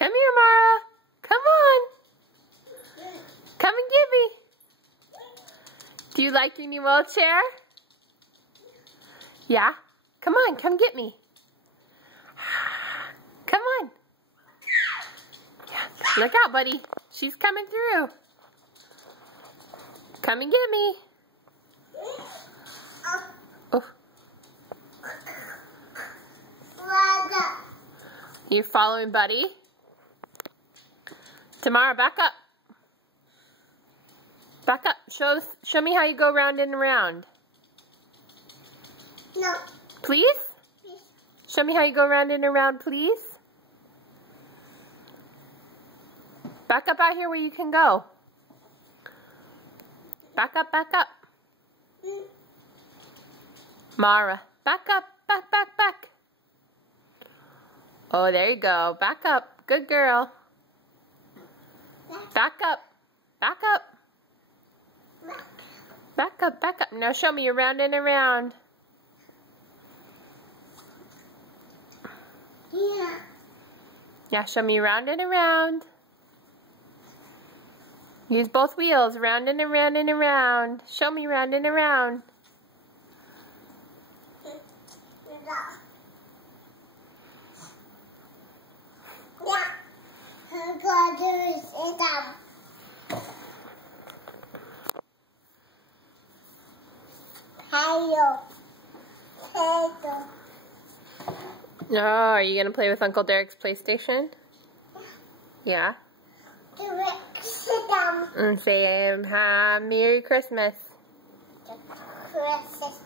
Come here, Mara. Come on. Come and get me. Do you like your new wheelchair? Yeah? Come on, come get me. Come on. Yeah. Look out, buddy. She's coming through. Come and get me. Oh. You following Buddy? Tamara, back up. Back up. Show me how you go round and around. No. Please? Show me how you go round and around, please. Back up out here where you can go. Back up, back up. Mara, back up, back. Oh, there you go. Back up. Good girl. Back up. Back up. Now show me you're round and around. Yeah. Yeah, show me round and around. Use both wheels, round and around and around. Show me round and around. Oh, are you gonna play with Uncle Derek's PlayStation? Yeah. Sit down. And say, Merry Christmas. Christmas.